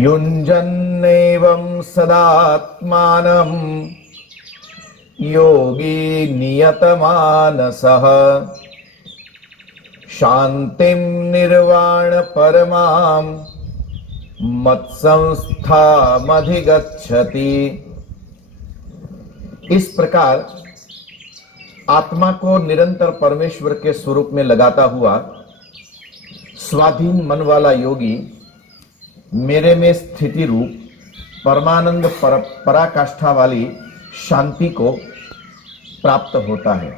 युञ्जन्नेवं सदात्मानं योगी नियतमानसः शांतिं निर्वाण परमां मत्संस्थामधिगच्छति। इस प्रकार आत्मा को निरंतर परमेश्वर के स्वरूप में लगाता हुआ स्वाधीन मन वाला योगी मेरे में स्थिति रूप परमानंद पराकाष्ठा वाली शांति को प्राप्त होता है।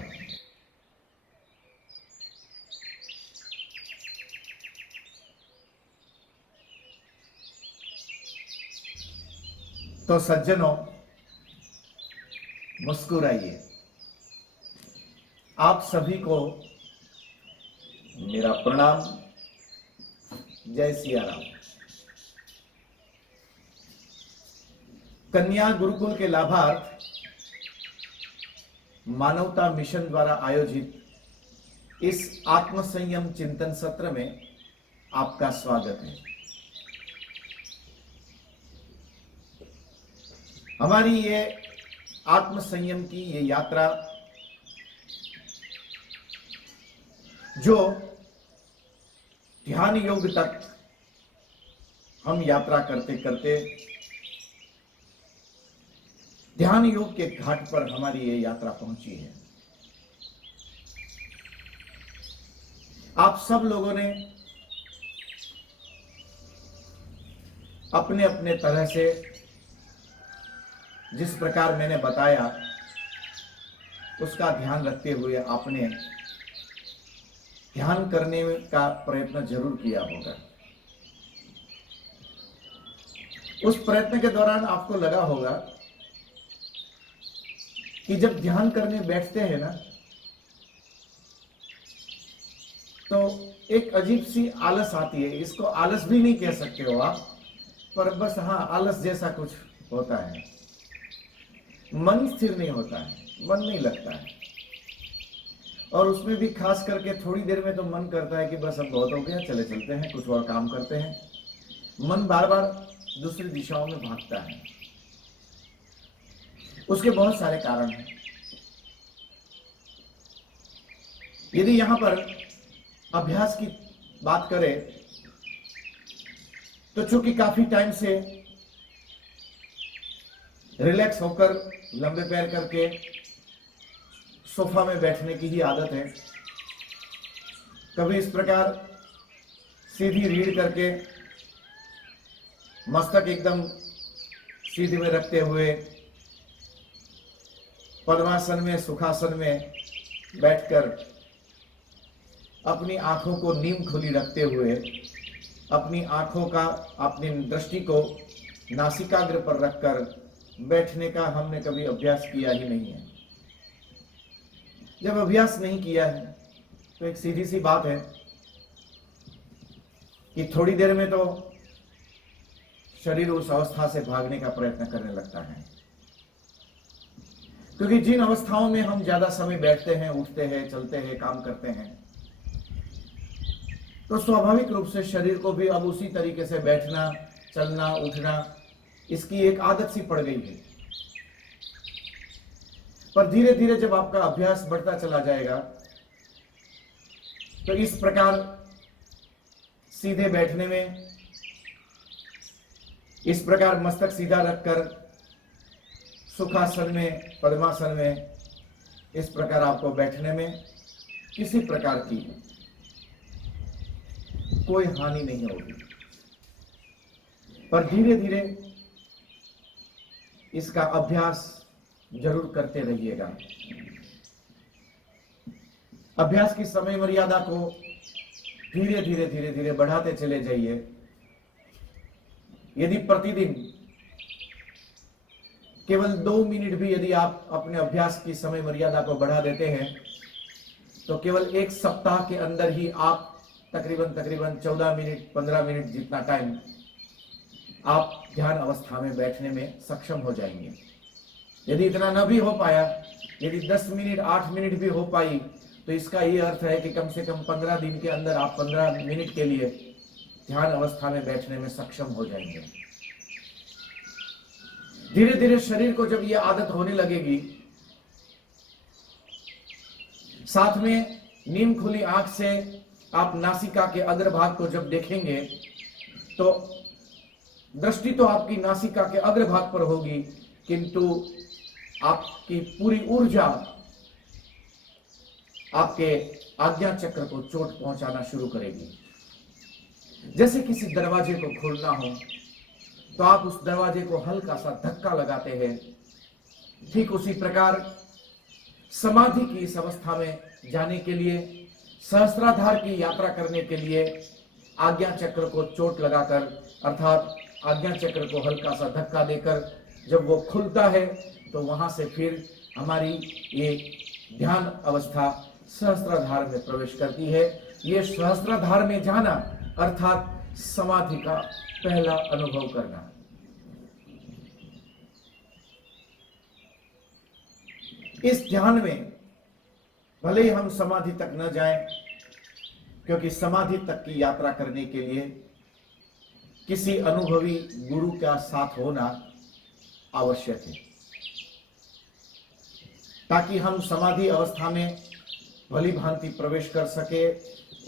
तो सज्जनों, मुस्कुराइए। आप सभी को मेरा प्रणाम। जय सिया राम। कन्या गुरुकुल के लाभार्थ मानवता मिशन द्वारा आयोजित इस आत्म संयम चिंतन सत्र में आपका स्वागत है। हमारी ये आत्म संयम की ये यात्रा जो ध्यान योग तक हम यात्रा करते करते ध्यान योग के घाट पर हमारी ये यात्रा पहुंची है। आप सब लोगों ने अपने अपने तरह से जिस प्रकार मैंने बताया उसका ध्यान रखते हुए आपने ध्यान करने का प्रयत्न जरूर किया होगा। उस प्रयत्न के दौरान आपको लगा होगा कि जब ध्यान करने बैठते हैं ना, तो एक अजीब सी आलस आती है। इसको आलस भी नहीं कह सकते हो आप, पर बस हाँ, आलस जैसा कुछ होता है। मन स्थिर नहीं होता है, मन नहीं लगता है, और उसमें भी खास करके थोड़ी देर में तो मन करता है कि बस अब बहुत हो गया, चले चलते हैं, कुछ और काम करते हैं। मन बार बार दूसरी दिशाओं में भागता है। उसके बहुत सारे कारण हैं। यदि यहां पर अभ्यास की बात करें तो चूंकि काफी टाइम से रिलैक्स होकर लंबे पैर करके सोफा में बैठने की ही आदत है, कभी इस प्रकार सीधी रीढ़ करके मस्तक एकदम सीधे में रखते हुए पद्मासन में, सुखासन में बैठकर अपनी आंखों को नीम खुली रखते हुए अपनी आंखों का, अपनी दृष्टि को नासिकाग्र पर रखकर बैठने का हमने कभी अभ्यास किया ही नहीं है। जब अभ्यास नहीं किया है तो एक सीधी सी बात है कि थोड़ी देर में तो शरीर उस अवस्था से भागने का प्रयत्न करने लगता है। क्योंकि जिन अवस्थाओं में हम ज्यादा समय बैठते हैं, उठते हैं, चलते हैं, काम करते हैं, तो स्वाभाविक रूप से शरीर को भी अब उसी तरीके से बैठना, चलना, उठना, इसकी एक आदत सी पड़ गई है। पर धीरे धीरे जब आपका अभ्यास बढ़ता चला जाएगा तो इस प्रकार सीधे बैठने में, इस प्रकार मस्तक सीधा रखकर सुखासन में, पद्मासन में, इस प्रकार आपको बैठने में किसी प्रकार की कोई हानि नहीं होगी। पर धीरे धीरे इसका अभ्यास जरूर करते रहिएगा। अभ्यास की समय मर्यादा को धीरे धीरे धीरे धीरे बढ़ाते चले जाइए। यदि प्रतिदिन केवल 2 मिनट भी यदि आप अपने अभ्यास की समय मर्यादा को बढ़ा देते हैं तो केवल एक सप्ताह के अंदर ही आप तकरीबन 14 मिनट, 15 मिनट जितना टाइम आप ध्यान अवस्था में बैठने में सक्षम हो जाएंगे। यदि इतना न भी हो पाया, यदि 10 मिनट, 8 मिनट भी हो पाई, तो इसका ये अर्थ है कि कम से कम 15 दिन के अंदर आप 15 मिनट के लिए ध्यान अवस्था में बैठने में सक्षम हो जाएंगे। धीरे धीरे शरीर को जब ये आदत होने लगेगी, साथ में नींद खुली आंख से आप नासिका के अग्रभाग को जब देखेंगे तो दृष्टि तो आपकी नासिका के अग्रभाग पर होगी, किंतु आपकी पूरी ऊर्जा आपके आज्ञा चक्र को चोट पहुंचाना शुरू करेगी। जैसे किसी दरवाजे को खोलना हो तो आप उस दरवाजे को हल्का सा धक्का लगाते हैं, ठीक उसी प्रकार समाधि की इस अवस्था में जाने के लिए, सहस्त्राधार की यात्रा करने के लिए आज्ञा चक्र को चोट लगाकर, अर्थात आज्ञा चक्र को हल्का सा धक्का देकर जब वो खुलता है तो वहां से फिर हमारी ये ध्यान अवस्था सहस्त्राधार में प्रवेश करती है। ये सहस्त्राधार में जाना अर्थात समाधि का पहला अनुभव करना। इस ध्यान में भले ही हम समाधि तक न जाएं, क्योंकि समाधि तक की यात्रा करने के लिए किसी अनुभवी गुरु का साथ होना आवश्यक है, ताकि हम समाधि अवस्था में भली भांति प्रवेश कर सके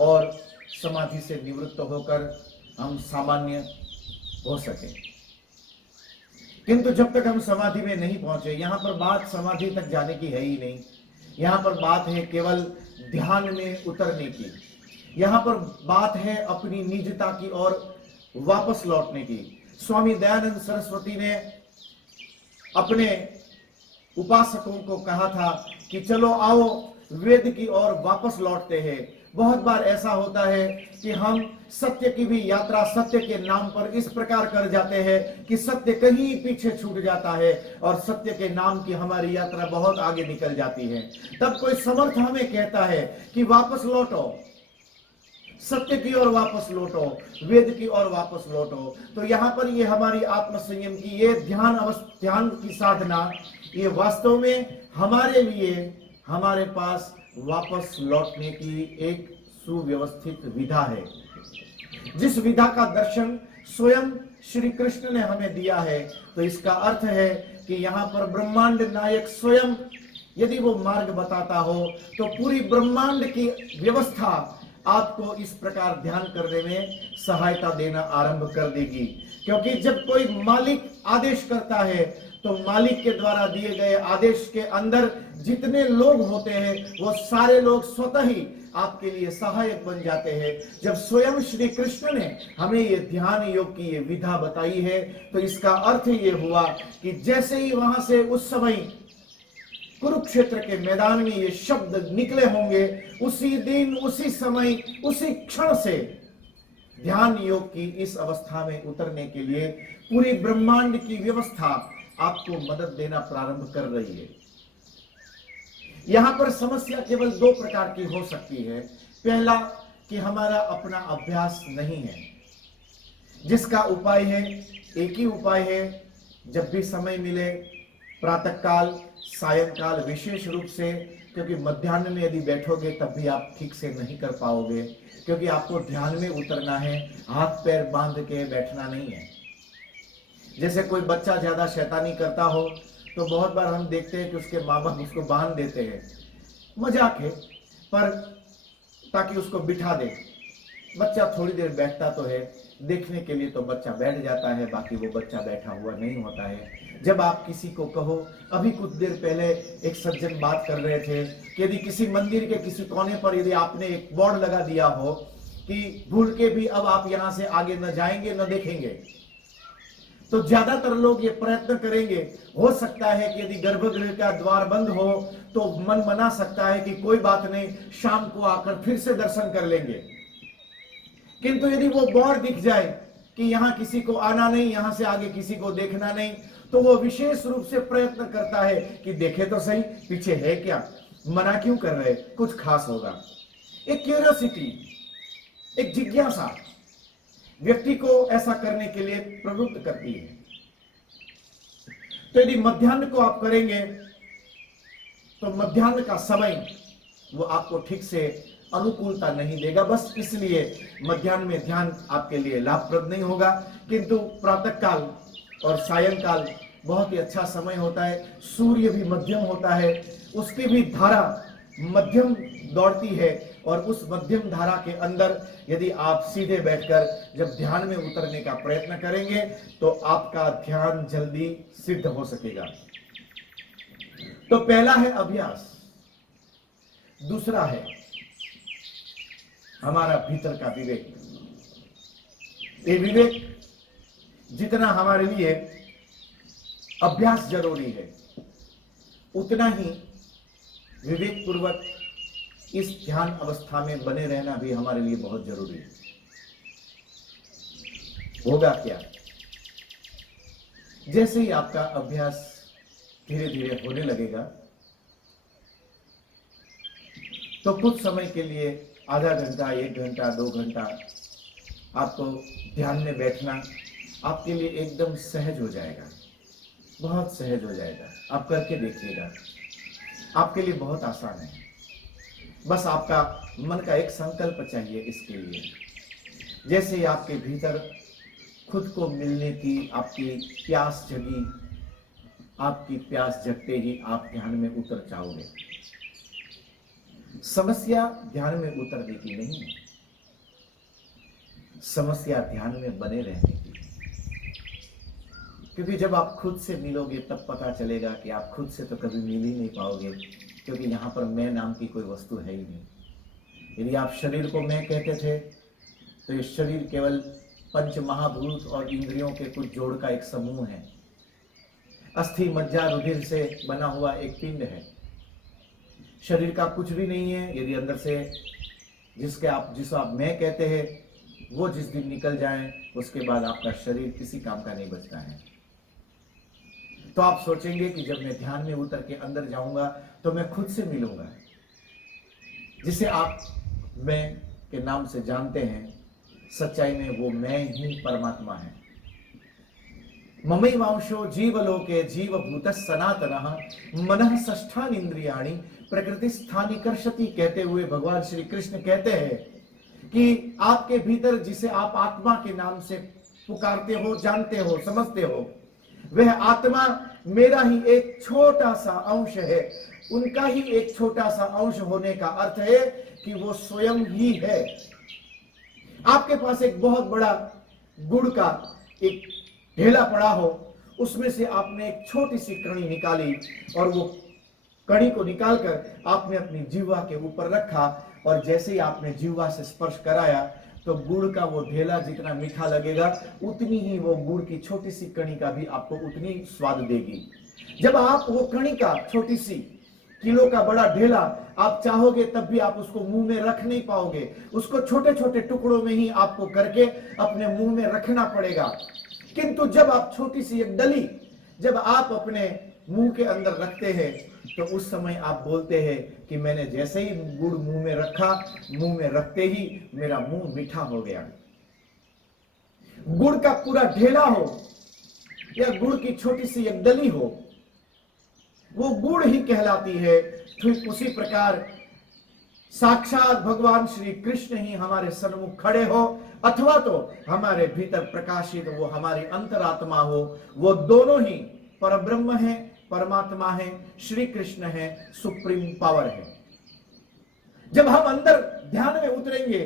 और समाधि से निवृत्त होकर हम सामान्य हो सके। किंतु जब तक हम समाधि में नहीं पहुंचे, यहां पर बात समाधि तक जाने की है ही नहीं, यहां पर बात है केवल ध्यान में उतरने की, यहां पर बात है अपनी निजता की ओर वापस लौटने की। स्वामी दयानंद सरस्वती ने अपने उपासकों को कहा था कि चलो आओ वेद की ओर वापस लौटते हैं। बहुत बार ऐसा होता है कि हम सत्य की भी यात्रा सत्य के नाम पर इस प्रकार कर जाते हैं कि सत्य कहीं पीछे छूट जाता है और सत्य के नाम की हमारी यात्रा बहुत आगे निकल जाती है। तब कोई समर्थ हमें कहता है कि वापस लौटो, सत्य की ओर वापस लौटो, वेद की ओर वापस लौटो। तो यहाँ पर ये हमारी आत्म संयम की ये ध्यान की साधना, ये वास्तव में हमारे लिए हमारे पास वापस लौटने की एक सुव्यवस्थित विधा है, जिस विधा का दर्शन स्वयं श्री कृष्ण ने हमें दिया है। तो इसका अर्थ है कि यहाँ पर ब्रह्मांड नायक स्वयं यदि वो मार्ग बताता हो तो पूरी ब्रह्मांड की व्यवस्था आपको इस प्रकार ध्यान करने में सहायता देना आरंभ कर देगी। क्योंकि जब कोई मालिक आदेश करता है तो मालिक के द्वारा दिए गए आदेश के अंदर जितने लोग होते हैं वो सारे लोग स्वतः ही आपके लिए सहायक बन जाते हैं। जब स्वयं श्री कृष्ण ने हमें ये ध्यान योग की ये विधा बताई है तो इसका अर्थ ये हुआ कि जैसे ही वहां से उस समय कुरुक्षेत्र के मैदान में ये शब्द निकले होंगे, उसी दिन उसी समय उसी क्षण से ध्यान योग की इस अवस्था में उतरने के लिए पूरी ब्रह्मांड की व्यवस्था आपको मदद देना प्रारंभ कर रही है। यहां पर समस्या केवल दो प्रकार की हो सकती है। पहला कि हमारा अपना अभ्यास नहीं है, जिसका उपाय है, एक ही उपाय है, जब भी समय मिले प्रातःकाल सायंकाल विशेष रूप से, क्योंकि मध्याह्न में यदि बैठोगे तब भी आप ठीक से नहीं कर पाओगे, क्योंकि आपको ध्यान में उतरना है, हाथ पैर बांध के बैठना नहीं है। जैसे कोई बच्चा ज्यादा शैतानी करता हो तो बहुत बार हम देखते हैं कि उसके माँ बाप उसको बांध देते हैं, मजाक है, पर ताकि उसको बिठा दे। बच्चा थोड़ी देर बैठता तो है, देखने के लिए तो बच्चा बैठ जाता है, बाकी वो बच्चा बैठा हुआ नहीं होता है। जब आप किसी को कहो, अभी कुछ देर पहले एक सज्जन बात कर रहे थे कि यदि किसी मंदिर के किसी कोने पर यदि आपने एक बोर्ड लगा दिया हो कि भूल के भी अब आप यहां से आगे न जाएंगे न देखेंगे, तो ज्यादातर लोग ये प्रयत्न करेंगे। हो सकता है कि यदि गर्भगृह का द्वार बंद हो तो मन मना सकता है कि कोई बात नहीं, शाम को आकर फिर से दर्शन कर लेंगे। किंतु यदि वो बोर्ड दिख जाए कि यहां किसी को आना नहीं, यहां से आगे किसी को देखना नहीं, तो वो विशेष रूप से प्रयत्न करता है कि देखे तो सही पीछे है क्या, मना क्यों कर रहे, कुछ खास होगा। एक क्यूरियोसिटी, एक जिज्ञासा व्यक्ति को ऐसा करने के लिए प्रवृत्त करती है। तो यदि मध्याह्न को आप करेंगे तो मध्याह्न का समय वो आपको ठीक से अनुकूलता नहीं देगा, बस इसलिए मध्याह्न में ध्यान आपके लिए लाभप्रद नहीं होगा। किंतु प्रातःकाल और सायंकाल बहुत ही अच्छा समय होता है, सूर्य भी मध्यम होता है, उसकी भी धारा मध्यम दौड़ती है, और उस मध्यम धारा के अंदर यदि आप सीधे बैठकर जब ध्यान में उतरने का प्रयत्न करेंगे तो आपका ध्यान जल्दी सिद्ध हो सकेगा। तो पहला है अभ्यास, दूसरा है हमारा भीतर का विवेक। ये विवेक जितना हमारे लिए अभ्यास जरूरी है, उतना ही विवेक पूर्वक इस ध्यान अवस्था में बने रहना भी हमारे लिए बहुत जरूरी है। होगा क्या, जैसे ही आपका अभ्यास धीरे धीरे होने लगेगा तो कुछ समय के लिए, आधा घंटा, 1 घंटा, 2 घंटा आपको ध्यान में बैठना आपके लिए एकदम सहज हो जाएगा, बहुत सहज हो जाएगा। आप करके देखिएगा, आपके लिए बहुत आसान है। बस आपका मन का एक संकल्प चाहिए इसके लिए। जैसे ही आपके भीतर खुद को मिलने की आपकी प्यास जगी, आपकी प्यास जगते ही आप ध्यान में उतर जाओगे। समस्या ध्यान में उतरने की नहीं है, समस्या ध्यान में बने रहने की। क्योंकि जब आप खुद से मिलोगे तब पता चलेगा कि आप खुद से तो कभी मिल ही नहीं पाओगे, क्योंकि यहां पर मैं नाम की कोई वस्तु है ही नहीं। यदि आप शरीर को मैं कहते थे तो ये शरीर केवल पंच महाभूत और इंद्रियों के कुछ जोड़ का एक समूह है। अस्थि, मज्जा, रुधिर से बना हुआ एक पिंड है। शरीर का कुछ भी नहीं है यदि अंदर से जिसको आप मैं कहते हैं वो जिस दिन निकल जाए उसके बाद आपका शरीर किसी काम का नहीं बचता है। तो आप सोचेंगे कि जब मैं ध्यान में उतर के अंदर जाऊंगा तो मैं खुद से मिलूंगा, जिसे आप मैं के नाम से जानते हैं। सच्चाई में वो मैं ही परमात्मा है। ममैवांशो जीवलोके जीवभूतः सनातनः मनः षष्ठानि इंद्रियाणि प्रकृति स्थानि कर्षति कहते हुए भगवान श्री कृष्ण कहते हैं कि आपके भीतर जिसे आप आत्मा के नाम से पुकारते हो, जानते हो, समझते हो, वह आत्मा मेरा ही एक छोटा सा अंश है। उनका ही एक छोटा सा अंश होने का अर्थ है कि वो स्वयं ही है। आपके पास एक बहुत बड़ा गुड़ का एक ढेला पड़ा हो, उसमें से आपने एक छोटी सी कणी निकाली और वो कणी को निकालकर आपने अपनी जिह्वा के ऊपर रखा, और जैसे ही आपने जिह्वा से स्पर्श कराया तो गुड़ का वो ढेला जितना मीठा लगेगा उतनी ही वो गुड़ की छोटी सी कणी का भी आपको उतनी स्वाद देगी। जब आप वो कणी का छोटी सी किलो का बड़ा ढेला आप चाहोगे तब भी आप उसको मुंह में रख नहीं पाओगे, उसको छोटे छोटे टुकड़ों में ही आपको करके अपने मुंह में रखना पड़ेगा। किंतु जब आप छोटी सी एक डली जब आप अपने मुंह के अंदर रखते हैं तो उस समय आप बोलते हैं कि मैंने जैसे ही गुड़ मुंह में रखा, मुंह में रखते ही मेरा मुंह मीठा हो गया। गुड़ का पूरा ढेला हो या गुड़ की छोटी सी एक डली हो, वो गुड़ ही कहलाती है। ठीक उसी प्रकार साक्षात भगवान श्री कृष्ण ही हमारे सन्मुख खड़े हो अथवा तो हमारे भीतर प्रकाशित वो हमारी अंतरात्मा हो, वो दोनों ही परब्रह्म है, परमात्मा है, श्री कृष्ण है, सुप्रीम पावर है। जब हम अंदर ध्यान में उतरेंगे,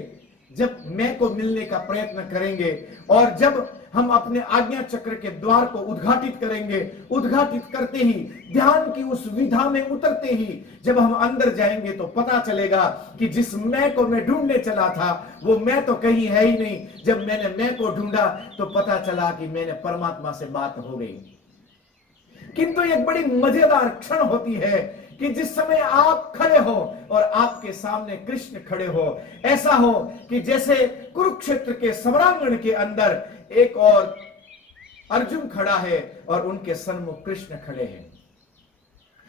जब मैं को मिलने का प्रयत्न करेंगे और जब हम अपने आज्ञा चक्र के द्वार को उद्घाटित करेंगे, उद्घाटित करते ही ध्यान की उस विधा में उतरते ही जब हम अंदर जाएंगे तो पता चलेगा कि जिस मैं को मैं ढूंढने चला था वो मैं तो कहीं है ही नहीं। जब मैंने मैं को ढूंढा तो पता चला कि मैंने परमात्मा से बात हो गई। किंतु एक बड़ी मजेदार क्षण होती है कि जिस समय आप खड़े हो और आपके सामने कृष्ण खड़े हो, ऐसा हो कि जैसे कुरुक्षेत्र के सम्रांगण के अंदर एक और अर्जुन खड़ा है और उनके सन्मुख कृष्ण खड़े हैं।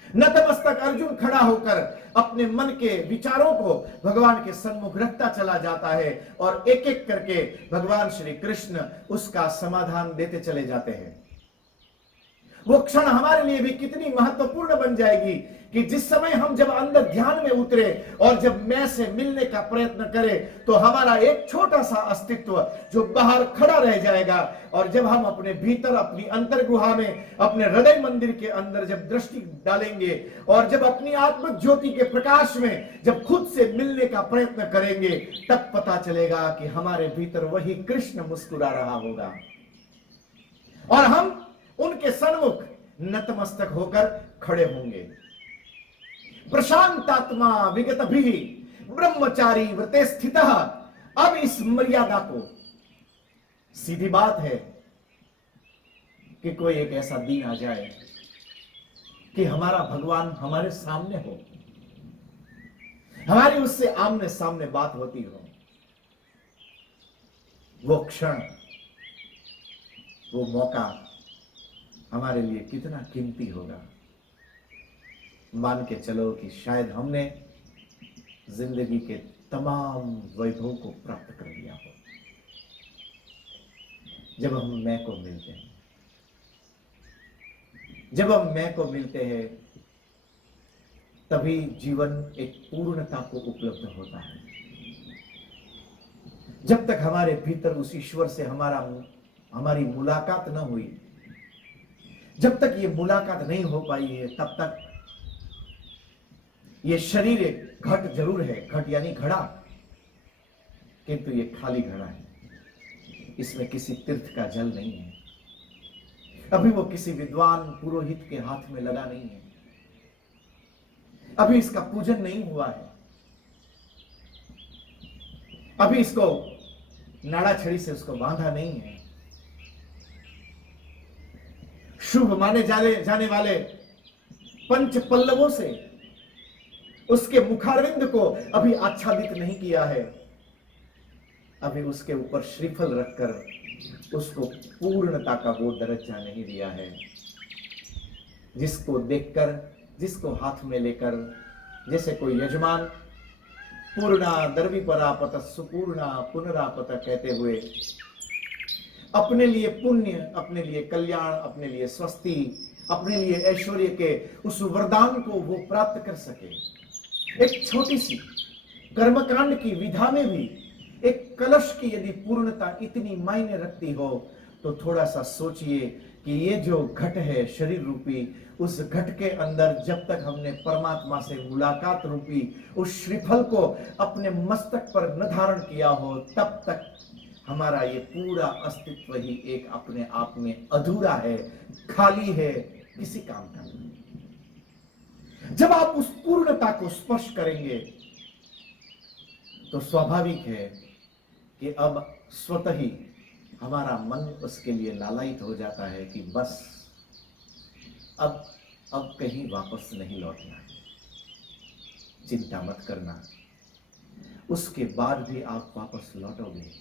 नतमस्तक अर्जुन खड़ा होकर अपने मन के विचारों को भगवान के सन्मुख रखता चला जाता है और एक एक करके भगवान श्री कृष्ण उसका समाधान देते चले जाते हैं। वो क्षण हमारे लिए भी कितनी महत्वपूर्ण बन जाएगी कि जिस समय हम जब अंदर ध्यान में उतरे और जब मैं से मिलने का प्रयत्न करें तो हमारा एक छोटा सा अस्तित्व जो बाहर खड़ा रह जाएगा, और जब हम अपने भीतर अपनी अंतर गुहा में अपने हृदय मंदिर के अंदर जब दृष्टि डालेंगे और जब अपनी आत्म ज्योति के प्रकाश में जब खुद से मिलने का प्रयत्न करेंगे, तब पता चलेगा कि हमारे भीतर वही कृष्ण मुस्कुरा रहा होगा और हम उनके सन्मुख नतमस्तक होकर खड़े होंगे। प्रशांतात्मा विगत भी ब्रह्मचारी व्रते स्थितः। अब इस मर्यादा को, सीधी बात है कि कोई एक ऐसा दिन आ जाए कि हमारा भगवान हमारे सामने हो, हमारी उससे आमने सामने बात होती हो। वो क्षण, वो मौका हमारे लिए कितना कीमती होगा। मान के चलो कि शायद हमने जिंदगी के तमाम वैभव को प्राप्त कर लिया हो। जब हम मैं को मिलते हैं, जब हम मैं को मिलते हैं, तभी जीवन एक पूर्णता को उपलब्ध होता है। जब तक हमारे भीतर उस ईश्वर से हमारी मुलाकात न हुई, जब तक ये मुलाकात नहीं हो पाई है, तब तक ये शरीर एक घट जरूर है, घट यानी घड़ा, किंतु ये खाली घड़ा है। इसमें किसी तीर्थ का जल नहीं है। अभी वो किसी विद्वान पुरोहित के हाथ में लगा नहीं है। अभी इसका पूजन नहीं हुआ है। अभी इसको नाड़ा छड़ी से उसको बांधा नहीं है। शुभ माने जाने वाले पंच पल्लवों से उसके मुखारविंद को अभी आच्छादित नहीं किया है। अभी उसके ऊपर श्रीफल रखकर उसको पूर्णता का वो दर्जा नहीं दिया है, जिसको देखकर, जिसको हाथ में लेकर, जैसे कोई यजमान पूर्णा दर्वी परापत सुपूर्णा पुनरापत कहते हुए अपने लिए पुण्य, अपने लिए कल्याण, अपने लिए स्वस्ति, अपने लिए ऐश्वर्य के उस वरदान को वो प्राप्त कर सके। एक छोटी सी कर्मकांड की विधा में भी एक कलश की यदि पूर्णता इतनी मायने रखती हो, तो थोड़ा सा सोचिए कि ये जो घट है शरीर रूपी, उस घट के अंदर जब तक हमने परमात्मा से मुलाकात रूपी उस श्रीफल को अपने मस्तक पर न धारण किया हो, तब तक हमारा ये पूरा अस्तित्व ही एक अपने आप में अधूरा है, खाली है, किसी काम का नहीं। जब आप उस पूर्णता को स्पर्श करेंगे तो स्वाभाविक है कि अब स्वतः ही हमारा मन उसके लिए लालायित हो जाता है कि बस अब कहीं वापस नहीं लौटना है। चिंता मत करना, उसके बाद भी आप वापस लौटोगे,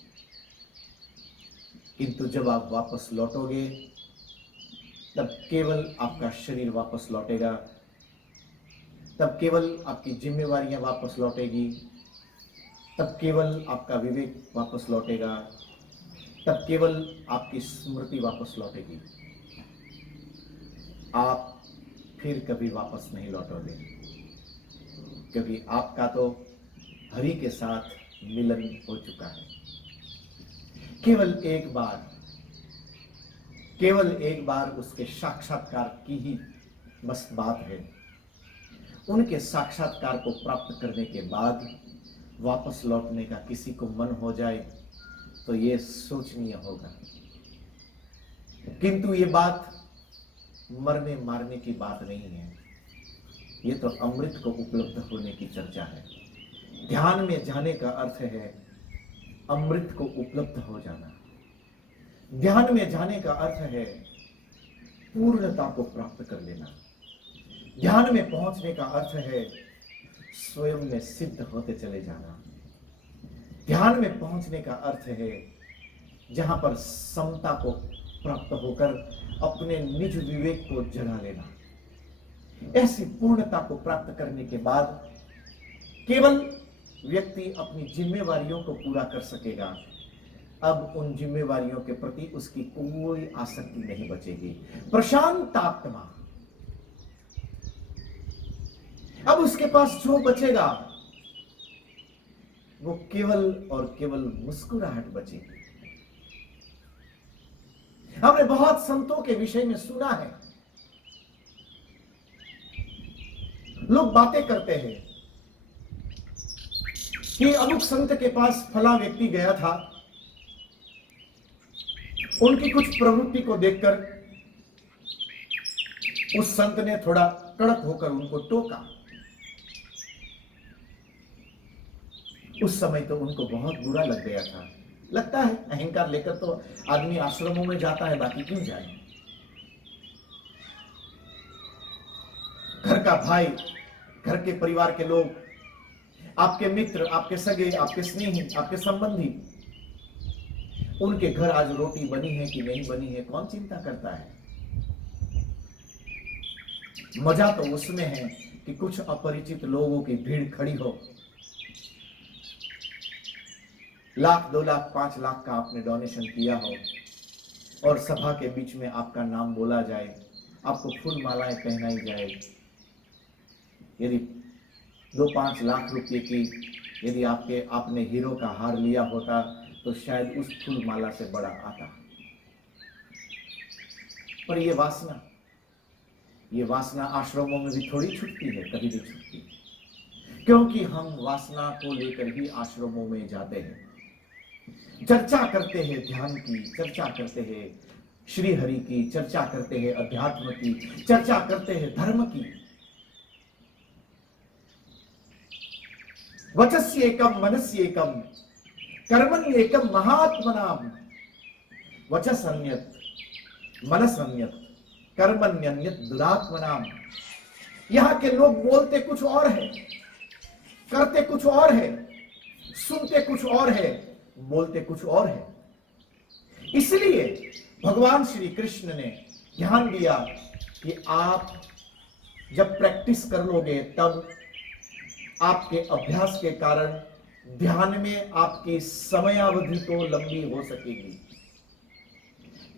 किंतु जब आप वापस लौटोगे तब केवल आपका शरीर वापस लौटेगा, तब केवल आपकी जिम्मेवारियां वापस लौटेगी, तब केवल आपका विवेक वापस लौटेगा, तब केवल आपकी स्मृति वापस लौटेगी। आप फिर कभी वापस नहीं लौटोगे, क्योंकि आपका तो हरि के साथ मिलन हो चुका है। केवल एक बार उसके साक्षात्कार की ही बस बात है। उनके साक्षात्कार को प्राप्त करने के बाद वापस लौटने का किसी को मन हो जाए तो ये सोचनीय होगा, किंतु ये बात मरने मारने की बात नहीं है। ये तो अमृत को उपलब्ध होने की चर्चा है। ध्यान में जाने का अर्थ है अमृत को उपलब्ध हो जाना। ध्यान में जाने का अर्थ है पूर्णता को प्राप्त कर लेना। ध्यान में पहुंचने का अर्थ है स्वयं में सिद्ध होते चले जाना। ध्यान में पहुंचने का अर्थ है जहां पर समता को प्राप्त होकर अपने निज विवेक को जगा लेना। ऐसी पूर्णता को प्राप्त करने के बाद केवल व्यक्ति अपनी जिम्मेवारियों को पूरा कर सकेगा। अब उन जिम्मेवारियों के प्रति उसकी कोई आसक्ति नहीं बचेगी। प्रशांत आत्मा, अब उसके पास जो बचेगा वो केवल और केवल मुस्कुराहट बचेगी। हमने बहुत संतों के विषय में सुना है, लोग बातें करते हैं कि अमुक संत के पास फला व्यक्ति गया था, उनकी कुछ प्रवृत्ति को देखकर उस संत ने थोड़ा कड़क होकर उनको टोका। उस समय तो उनको बहुत बुरा लग गया था। लगता है अहंकार लेकर तो आदमी आश्रमों में जाता है, बाकी क्यों जाए। घर का भाई, घर के परिवार के लोग, आपके मित्र, आपके सगे, आपके स्नेही, आपके संबंधी, उनके घर आज रोटी बनी है कि नहीं बनी है कौन चिंता करता है। मजा तो उसमें है कि कुछ अपरिचित लोगों की भीड़ खड़ी हो, लाख, 2 लाख, 5 लाख का आपने डोनेशन किया हो और सभा के बीच में आपका नाम बोला जाए, आपको फूल मालाएं पहनाई जाए। यदि 2-5 लाख रुपए की यदि आपने हीरो का हार लिया होता तो शायद उस फूल माला से बड़ा आता। पर ये वासना आश्रमों में भी थोड़ी छूटती है, कभी नहीं छूटती, क्योंकि हम वासना को लेकर ही आश्रमों में जाते हैं। चर्चा करते हैं ध्यान की, चर्चा करते हैं श्री हरि की, चर्चा करते हैं अध्यात्म की, चर्चा करते हैं धर्म की। वचस्येकम मनस्येकम कर्मण्येकम महात्मनाम। वचसन्यत मनसन्यत कर्मण्यन्यत दुरात्मनाम। यहां के लोग बोलते कुछ और है, करते कुछ और है, सुनते कुछ और है, बोलते कुछ और है। इसलिए भगवान श्री कृष्ण ने ध्यान दिया कि आप जब प्रैक्टिस कर लोगे तब आपके अभ्यास के कारण ध्यान में आपकी समयावधि तो लंबी हो सकेगी,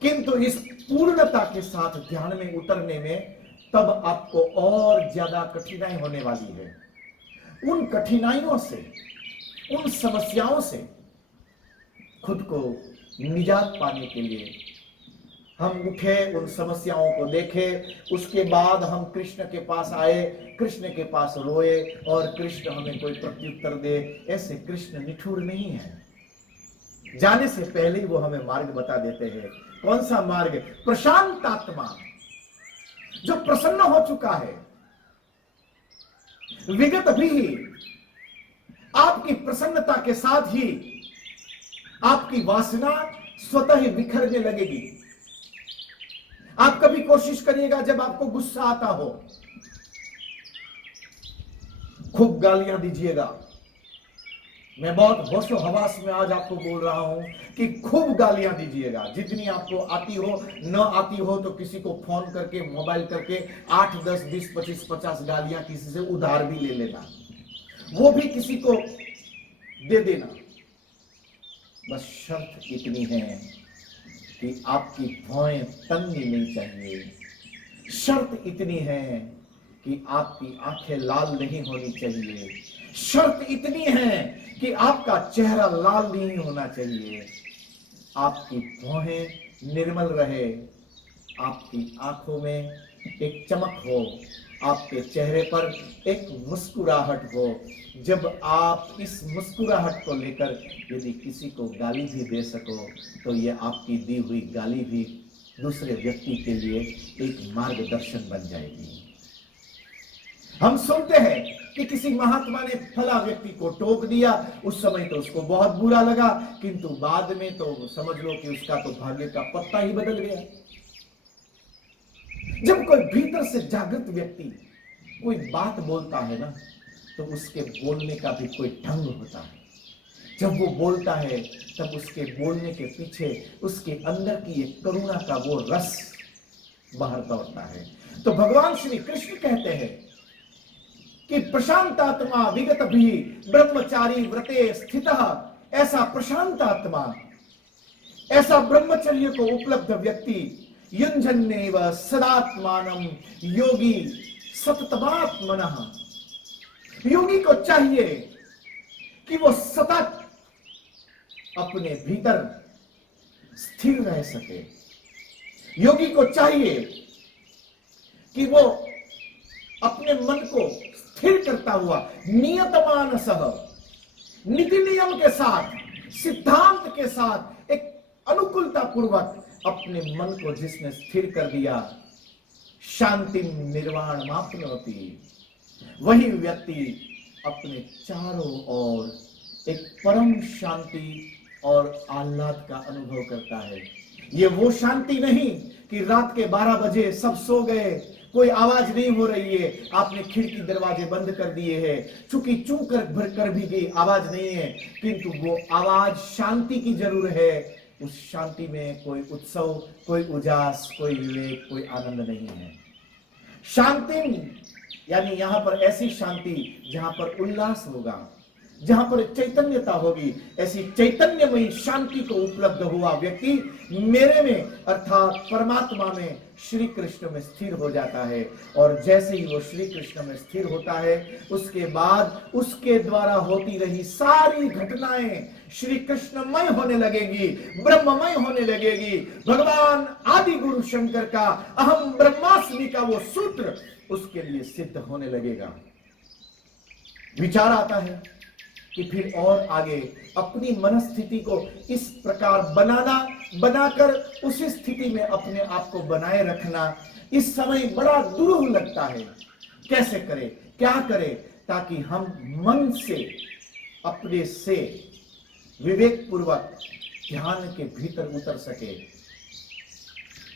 किंतु इस पूर्णता के साथ ध्यान में उतरने में तब आपको और ज्यादा कठिनाई होने वाली है। उन कठिनाइयों से, उन समस्याओं से खुद को निजात पाने के लिए हम उठे, उन समस्याओं को देखे, उसके बाद हम कृष्ण के पास आए, कृष्ण के पास रोए और कृष्ण हमें कोई प्रत्युत्तर दे। ऐसे कृष्ण निठुर नहीं है। जाने से पहले ही वो हमें मार्ग बता देते हैं। कौन सा मार्ग? प्रशांत आत्मा जो प्रसन्न हो चुका है, विगत भी आपकी प्रसन्नता के साथ ही आपकी वासना स्वतः ही बिखरने लगेगी। आप कभी कोशिश करिएगा जब आपको गुस्सा आता हो, खूब गालियां दीजिएगा। मैं बहुत होशो हवास में आज आपको बोल रहा हूं कि खूब गालियां दीजिएगा, जितनी आपको आती हो। न आती हो तो किसी को फोन करके, मोबाइल करके 8, 10, 20, 25, 50 गालियां किसी से उधार भी ले लेना, वो भी किसी को दे देना। बस शर्त इतनी है कि आपकी भौएं तंगनी नहीं चाहिए। शर्त इतनी है कि आपकी आंखें लाल नहीं होनी चाहिए। शर्त इतनी है कि आपका चेहरा लाल नहीं होना चाहिए। आपकी भौहें निर्मल रहे, आपकी आंखों में एक चमक हो, आपके चेहरे पर एक मुस्कुराहट हो। जब आप इस मुस्कुराहट को लेकर यदि किसी को गाली भी दे सको तो ये आपकी दी हुई गाली भी दूसरे व्यक्ति के लिए एक मार्गदर्शन बन जाएगी। हम सुनते हैं कि किसी महात्मा ने फला व्यक्ति को टोक दिया, उस समय तो उसको बहुत बुरा लगा, किंतु बाद में तो समझ लो कि उसका तो भाग्य का पत्ता ही बदल गया। जब कोई भीतर से जागृत व्यक्ति कोई बात बोलता है ना, तो उसके बोलने का भी कोई ढंग होता है। जब वो बोलता है तब उसके बोलने के पीछे उसके अंदर की एक करुणा का वो रस बाहर दौड़ता है। तो भगवान श्री कृष्ण कहते हैं कि प्रशांत आत्मा विगत भी ब्रह्मचारी व्रते स्थितः। ऐसा प्रशांत आत्मा, ऐसा ब्रह्मचर्य को उपलब्ध व्यक्ति युञ्जन्नेव सदात्मानं योगी सततमात्मनः। योगी को चाहिए कि वो सतत अपने भीतर स्थिर रह सके। योगी को चाहिए कि वो अपने मन को स्थिर करता हुआ नियतमान सह, नीति नियम के साथ, सिद्धांत के साथ, एक अनुकूलता पूर्वक अपने मन को जिसने स्थिर कर दिया, शांति निर्वाण मापनोति, वही व्यक्ति अपने चारों ओर एक परम शांति और आह्लाद का अनुभव करता है। ये वो शांति नहीं कि रात के 12 बजे सब सो गए, कोई आवाज नहीं हो रही है, आपने खिड़की दरवाजे बंद कर दिए हैं, चूंकि चूं कर भर कर भी गई, आवाज नहीं है, किंतु वो आवाज शांति की जरूर है। उस शांति में कोई उत्सव, कोई उजास, कोई विवेक, कोई आनंद नहीं है। शांति यानी यहां पर ऐसी शांति जहां पर उल्लास होगा, जहां पर चैतन्यता होगी। ऐसी चैतन्यमयी शांति को उपलब्ध हुआ व्यक्ति मेरे में अर्थात परमात्मा में, श्री कृष्ण में स्थिर हो जाता है। और जैसे ही वो श्री कृष्ण में स्थिर होता है, उसके बाद उसके द्वारा होती रही सारी घटनाएं श्री कृष्णमय होने लगेगी, ब्रह्ममय होने लगेगी। भगवान आदि गुरु शंकर का अहम ब्रह्मास्मि का वो सूत्र उसके लिए सिद्ध होने लगेगा। विचार आता है कि फिर और आगे अपनी मनस्थिति को इस प्रकार बनाकर उस स्थिति में अपने आप को बनाए रखना इस समय बड़ा दुरूह लगता है। कैसे करें, क्या करें, ताकि हम मन से, अपने से विवेक पूर्वक ध्यान के भीतर उतर सके।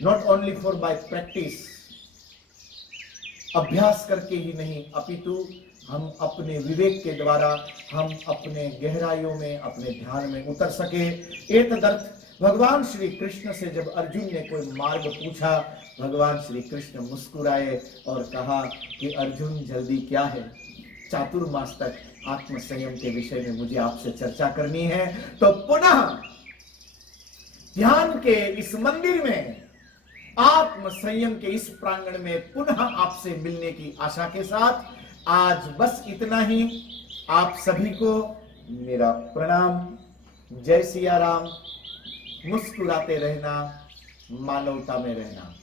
Not only for bye practice, अभ्यास करके ही नहीं, अपितु हम अपने विवेक के द्वारा हम अपने गहराइयों में, अपने ध्यान में उतर सके। एतदर्थ भगवान श्री कृष्ण से जब अर्जुन ने कोई मार्ग पूछा, भगवान श्री कृष्ण मुस्कुराए और कहा कि अर्जुन जल्दी क्या है, चातुर्मास तक आत्म संयम के विषय में मुझे आपसे चर्चा करनी है। तो पुनः ध्यान के इस मंदिर में, आत्म संयम के इस प्रांगण में पुनः आपसे मिलने की आशा के साथ आज बस इतना ही। आप सभी को मेरा प्रणाम। जय सिया राम। मुस्कुराते रहना, मानवता में रहना।